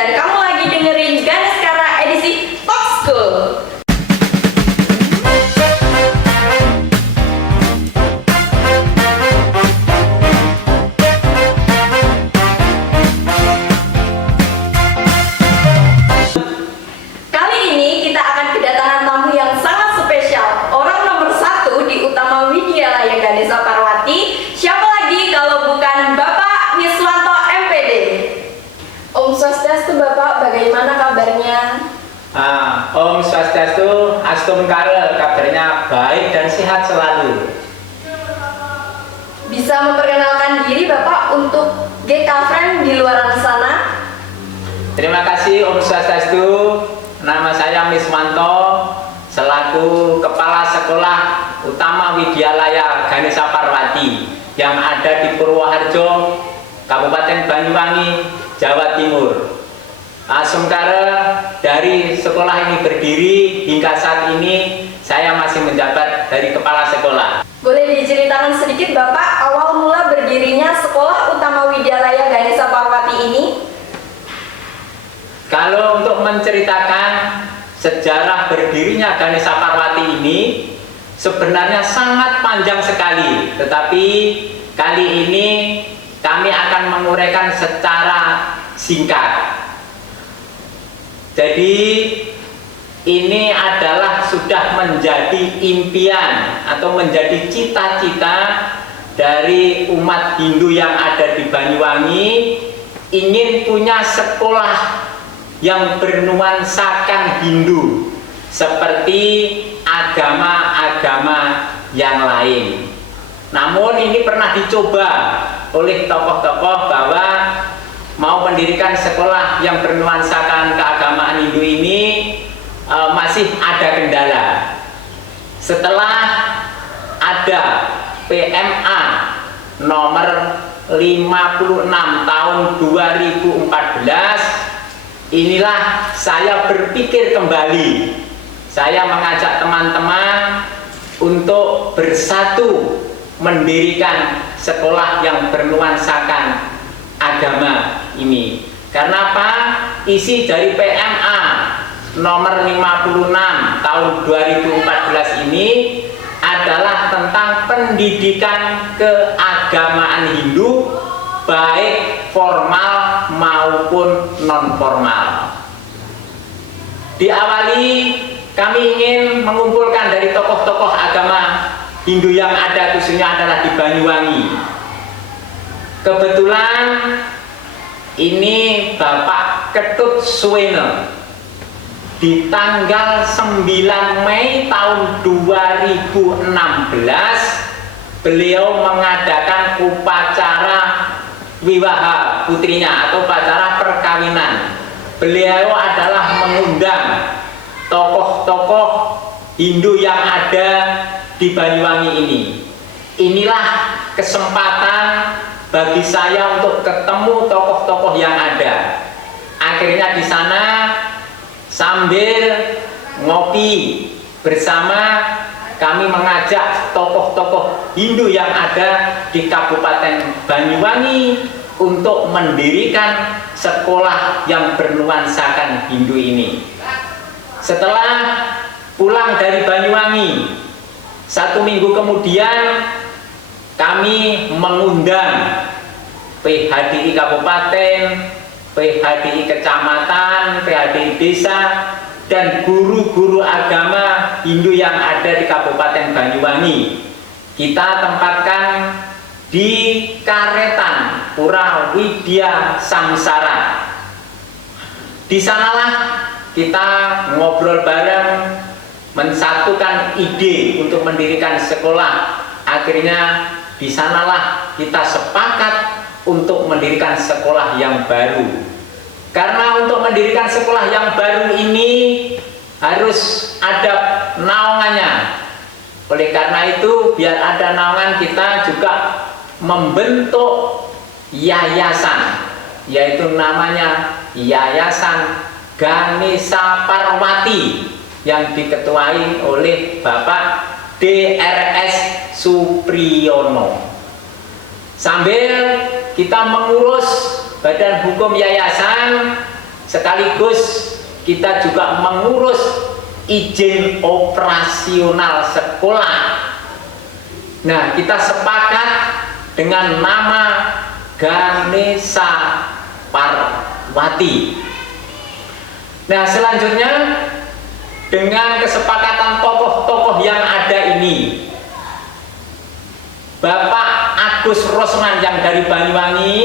dan kamu lagi dengerin Ganescara edisi Talk School. Kali ini kita akan kedatangan tamu yang sangat spesial, orang nomor 1 di Utama Widyalaya Ganesha Parwati. Siapa lagi kalau bukan Bapak Miswanto MPD. Om Swastiastu Bapak, bagaimana kabarnya? Om Swastiastu, Astum Kare, kabarnya baik dan sehat selalu. Bisa memperkenalkan diri Bapak untuk GK Friend di luar sana? Terima kasih Om Swastiastu. Nama saya Miswanto, selaku Kepala Sekolah Utama Widyalaya Ganesha Parwati yang ada di Purwoharjo, Kabupaten Banyuwangi, Jawa Timur. Sementara dari sekolah ini berdiri hingga saat ini saya masih menjabat dari kepala sekolah. Boleh diceritakan sedikit Bapak awal mula berdirinya Sekolah Utama Widyalaya Ganesha Parwati ini? Kalau untuk menceritakan sejarah berdirinya Ganesha Parwati ini sebenarnya sangat panjang sekali, tetapi kali ini kami akan menguraikan secara singkat. Jadi ini adalah sudah menjadi impian atau menjadi cita-cita dari umat Hindu yang ada di Banyuwangi, ingin punya sekolah yang bernuansakan Hindu seperti agama-agama yang lain. Namun ini pernah dicoba oleh tokoh-tokoh bahwa mau mendirikan sekolah yang bernuansakan keagamaan Hindu ini masih ada kendala. Setelah ada PMA nomor 56 tahun 2014, inilah saya berpikir kembali. Saya mengajak teman-teman untuk bersatu mendirikan sekolah yang bernuansakan agama ini. Karena apa? Isi dari PMA nomor 56 tahun 2014 ini adalah tentang pendidikan keagamaan Hindu, baik formal maupun non formal. Diawali kami ingin mengumpulkan dari tokoh-tokoh agama Hindu yang ada, khususnya adalah di Banyuwangi. Kebetulan ini Bapak Ketut Suwene di tanggal 9 Mei tahun 2016 beliau mengadakan upacara wiwaha putrinya atau upacara perkawinan. Beliau adalah mengundang tokoh-tokoh Hindu yang ada di Banyuwangi ini. Inilah kesempatan bagi saya untuk ketemu tokoh-tokoh yang ada. Akhirnya di sana sambil ngopi bersama kami mengajak tokoh-tokoh Hindu yang ada di Kabupaten Banyuwangi untuk mendirikan sekolah yang bernuansakan Hindu ini. Setelah pulang dari Banyuwangi, 1 minggu kemudian kami mengundang PHDI Kabupaten, PHDI Kecamatan, PHDI Desa, dan guru-guru agama Hindu yang ada di Kabupaten Banyuwangi. Kita tempatkan di Karetan Pura Widya Samsara. Di sanalah kita ngobrol bareng, mensatukan ide untuk mendirikan sekolah. Akhirnya di sanalah kita sepakat untuk mendirikan sekolah yang baru. Karena untuk mendirikan sekolah yang baru ini harus ada naungannya. Oleh karena itu, biar ada naungan, kita juga membentuk yayasan, yaitu namanya Yayasan Ganesha Parwati yang diketuai oleh Bapak DRS Supriyono. Sambil kita mengurus badan hukum yayasan, sekaligus kita juga mengurus izin operasional sekolah. Nah, kita sepakat dengan nama Ganesha Parwati. Nah, selanjutnya dengan kesepakatan tokoh-tokoh yang ada ini, Bapak Agus Rosman yang dari Banyuwangi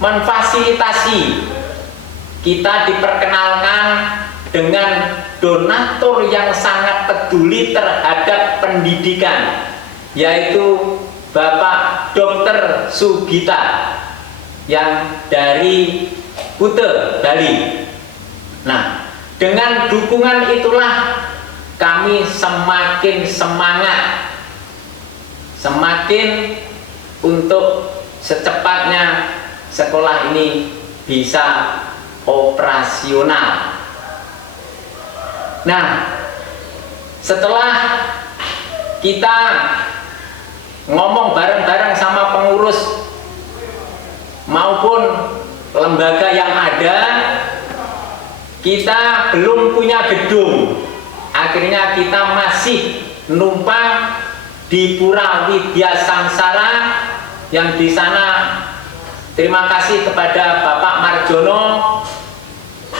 memfasilitasi kita diperkenalkan dengan donatur yang sangat peduli terhadap pendidikan, yaitu Bapak Dr. Sugita yang dari Kute, Bali. Nah, dengan dukungan itulah kami semakin semangat, semakin untuk secepatnya sekolah ini bisa operasional. Nah, setelah kita ngomong bareng-bareng sama pengurus maupun lembaga yang ada, kita belum punya gedung. Akhirnya kita masih numpang di Pura Widya Sangsara, yang di sana terima kasih kepada Bapak Marjono,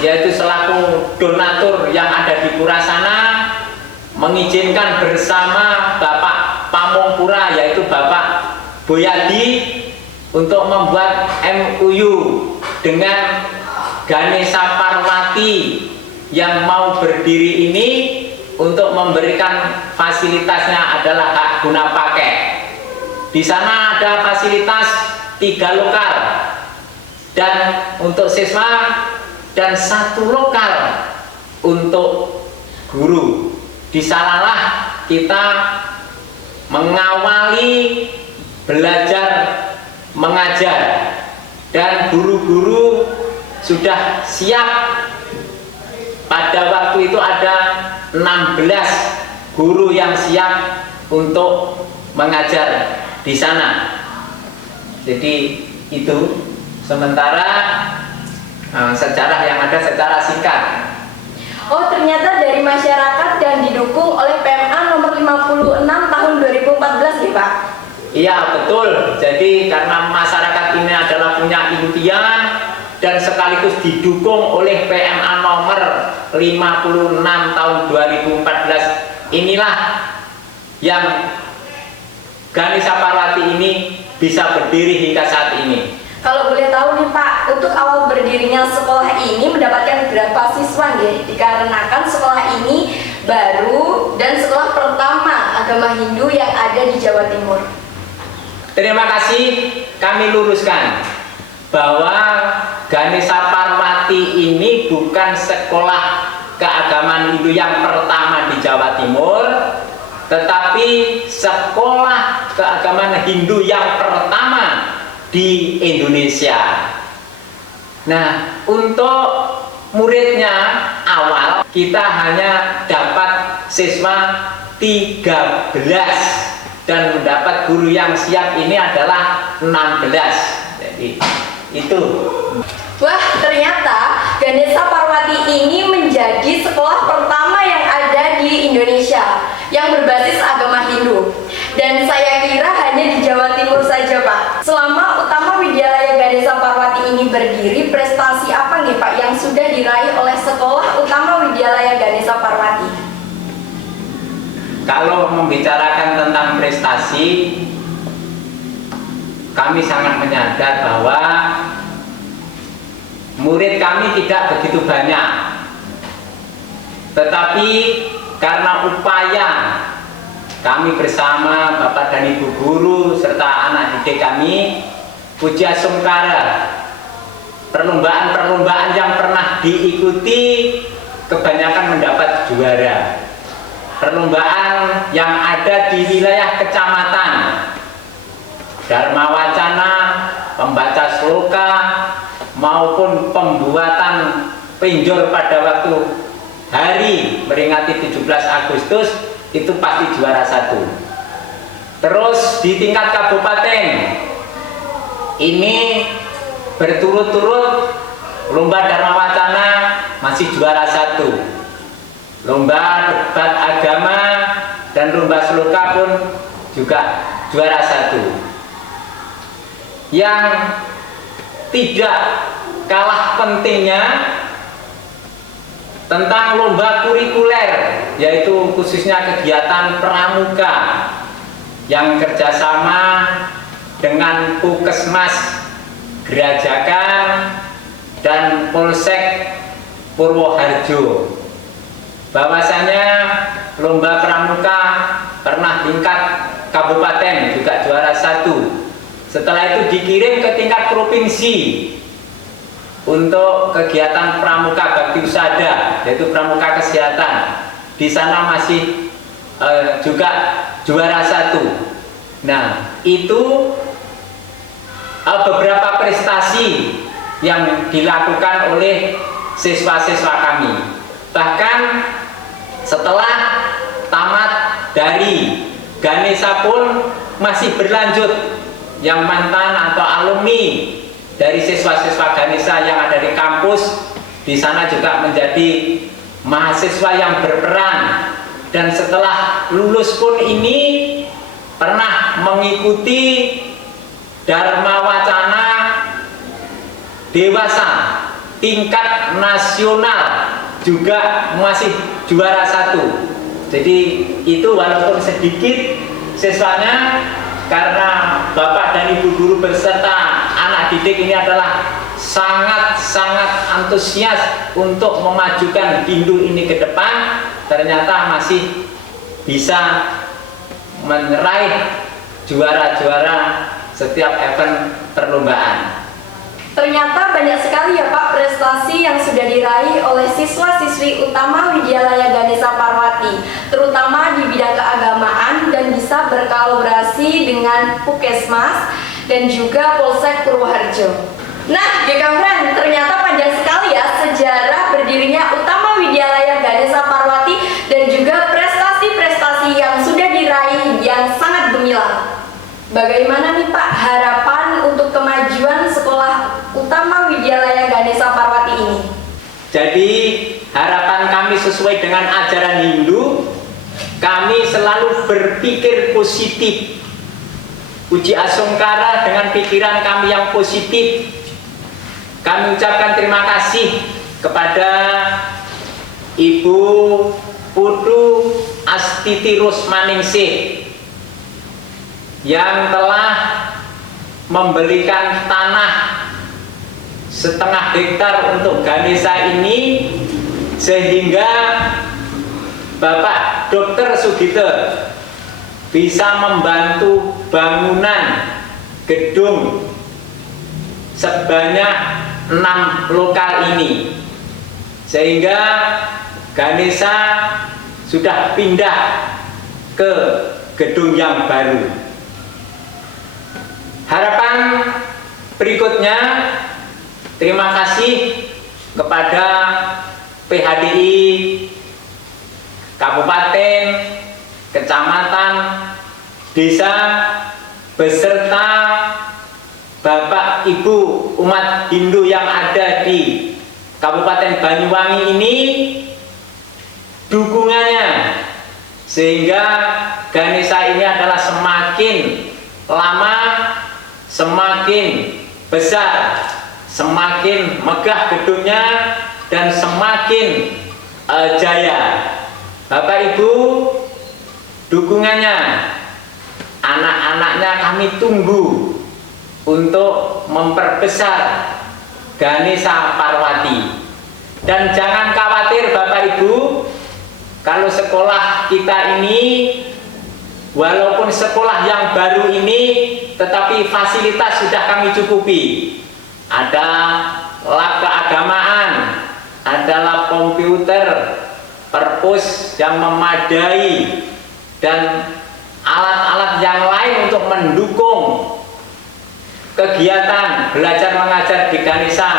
yaitu selaku donatur yang ada di pura sana, mengizinkan bersama Bapak Pamongpura, yaitu Bapak Boyadi, untuk membuat MOU dengan Ganesha Parwati yang mau berdiri ini, untuk memberikan fasilitasnya adalah hak guna pakai. Di sana ada fasilitas 3 lokal dan untuk siswa, dan 1 lokal untuk guru. Di sanalah kita mengawali belajar mengajar, dan guru-guru sudah siap. Pada waktu itu ada 16 guru yang siap untuk mengajar di sana. Jadi itu sementara sejarah yang ada secara singkat. Oh, ternyata dari masyarakat dan didukung oleh PMA nomor 56 tahun 2014 ya Pak? Iya, betul. Jadi karena masyarakat ini adalah punya impian dan sekaligus didukung oleh PMA nomor 56 tahun 2014, inilah yang Ganesha Parwati ini bisa berdiri hingga saat ini. Kalau boleh tahu nih Pak, untuk awal berdirinya sekolah ini mendapatkan berapa siswa nih? Dikarenakan sekolah ini baru dan sekolah pertama agama Hindu yang ada di Jawa Timur. Terima kasih, kami luruskan bahwa Ganesha Parwati ini bukan sekolah keagamaan Hindu yang pertama di Jawa Timur, tetapi sekolah keagamaan Hindu yang pertama di Indonesia. Nah, untuk muridnya awal kita hanya dapat siswa 13 dan mendapat guru yang siap ini adalah 16. Jadi itu. Wah, ternyata Ganesha Parwati ini menjadi sekolah pertama yang ada di Indonesia yang berbasis agama Hindu. Dan saya kira hanya di Jawa Timur saja Pak. Selama Utama Widyalaya Ganesha Parwati ini berdiri, prestasi apa nih Pak yang sudah diraih oleh Sekolah Utama Widyalaya Ganesha Parwati? Kalau membicarakan tentang prestasi, kami sangat menyadar bahwa murid kami tidak begitu banyak, tetapi karena upaya kami bersama Bapak dan Ibu guru serta anak didik kami, puja sungkara, perlombaan-perlombaan yang pernah diikuti kebanyakan mendapat juara. Perlombaan yang ada di wilayah kecamatan, Dharma Wacana, pembaca sloka, maupun pembuatan penjor pada waktu hari meringati 17 Agustus, itu pasti juara 1. Terus di tingkat kabupaten ini berturut-turut lomba Dharma Wacana masih juara 1. Lomba debat agama dan lomba sloka pun juga juara 1. Yang tidak kalah pentingnya tentang lomba kurikuler, yaitu khususnya kegiatan pramuka yang kerjasama dengan Puskesmas Gerajakan dan Polsek Purwoharjo. Bahwasanya lomba pramuka pernah tingkat kabupaten juga juara 1. Setelah itu dikirim ke tingkat provinsi untuk kegiatan pramuka bakti usada, yaitu pramuka kesehatan. Di sana masih juga juara 1. Nah, itu beberapa prestasi yang dilakukan oleh siswa-siswa kami. Bahkan setelah tamat dari Ganesha pun masih berlanjut, yang mantan atau alumni dari siswa-siswa Ganesha yang ada di kampus di sana juga menjadi mahasiswa yang berperan, dan setelah lulus pun ini pernah mengikuti Dharma Wacana dewasa tingkat nasional, juga masih juara 1. Jadi itu walaupun sedikit siswanya, karena Bapak dan Ibu guru beserta anak didik ini adalah sangat-sangat antusias untuk memajukan Hindu ini ke depan, ternyata masih bisa meraih juara-juara setiap event perlombaan. Ternyata banyak sekali ya Pak prestasi yang sudah diraih oleh siswa-siswi utama Widyalaya Ganesha Parwati, terutama di bidang keagamaan, dan bisa berkolaborasi dengan Puskesmas dan juga Polsek Purwoharjo. Nah, GKFriend, ternyata panjang sekali ya sejarah berdirinya Utama Widyalaya Ganesha Parwati dan juga prestasi-prestasi yang sudah diraih yang sangat gemilang. Bagaimana nih Pak harapan untuk kemajuan sekolah Utama Widyalaya Ganesha Parwati ini? Jadi harapan kami sesuai dengan ajaran Hindu, kami selalu berpikir positif. Puji asungkara dengan pikiran kami yang positif. Kami ucapkan terima kasih kepada Ibu Putu Astiti Rusmaningsih yang telah memberikan tanah setengah hektar untuk Ganesha ini, sehingga Bapak Dr. Sugito bisa membantu bangunan gedung sebanyak 6 lokal ini, sehingga Ganesha sudah pindah ke gedung yang baru. Harapan berikutnya, terima kasih kepada PHDI Kabupaten, Kecamatan, Desa, beserta Bapak Ibu umat Hindu yang ada di Kabupaten Banyuwangi ini, dukungannya, sehingga Ganesha ini adalah semakin lama semakin besar, semakin megah gedungnya, dan semakin jaya. Bapak Ibu, dukungannya, anak-anaknya kami tunggu untuk memperbesar Ganesha Parwati. Dan jangan khawatir Bapak Ibu, kalau sekolah kita ini, walaupun sekolah yang baru ini, tetapi fasilitas sudah kami cukupi. Ada lab keagamaan, ada lab komputer, perpus yang memadai, dan alat-alat yang lain untuk mendukung kegiatan belajar mengajar di Ganesha.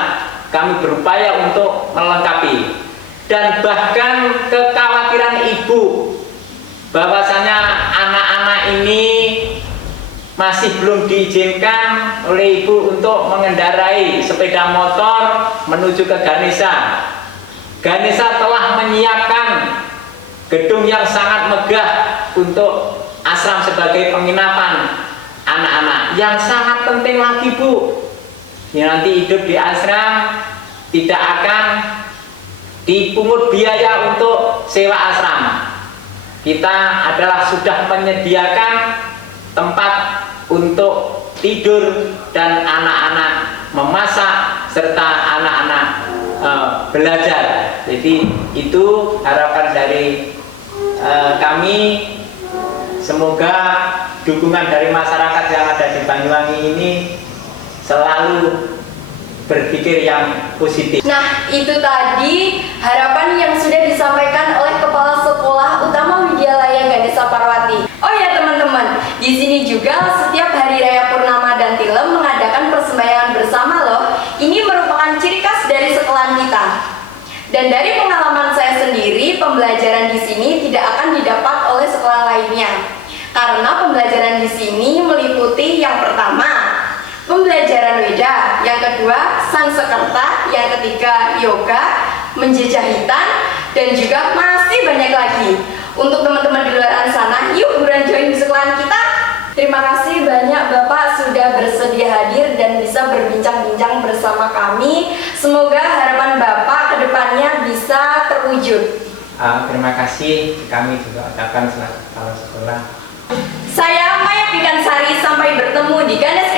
Kami berupaya untuk melengkapi. Dan bahkan kekhawatiran ibu bahwasanya anak-anak ini masih belum diizinkan oleh ibu untuk mengendarai sepeda motor menuju ke Ganesha. Ganesha telah menyiapkan gedung yang sangat megah untuk asram sebagai penginapan anak-anak. Yang sangat penting lagi, Bu, yang nanti hidup di asram tidak akan dipungut biaya untuk sewa asrama. Kita adalah sudah menyediakan tempat untuk tidur dan anak-anak memasak serta anak-anak belajar. Jadi itu harapan dari kami. Semoga dukungan dari masyarakat yang ada di Banyuwangi ini selalu berpikir yang positif. Nah, itu tadi harapan yang sudah disampaikan oleh Kepala Sekolah Utama Widyalaya Ganesha Parwati. Oh ya teman-teman, di sini juga setiap hari raya Purnama dan Tilem mengadakan persembahyaan bersama loh. Ini merupakan ciri khas dari sekolahan kita. Dan dari pengalaman saya sendiri, pembelajaran di sini tidak akan didapat oleh sekolah lainnya. Karena pembelajaran di sini meliputi yang pertama, pembelajaran Weda, yang kedua Sanskerta, yang ketiga yoga, menjajahitan, dan juga masih banyak lagi. Untuk teman-teman di luar sana, yuk buruan join di sekolahan kita. Terima kasih banyak Bapak sudah bersedia hadir dan bisa berbincang-bincang bersama kami. Semoga harapan Bapak ke depannya bisa terwujud. Terima kasih, kami juga ucapkan selamat kepala sekolah. Saya Maya Pikansari, sampai bertemu di Ganesha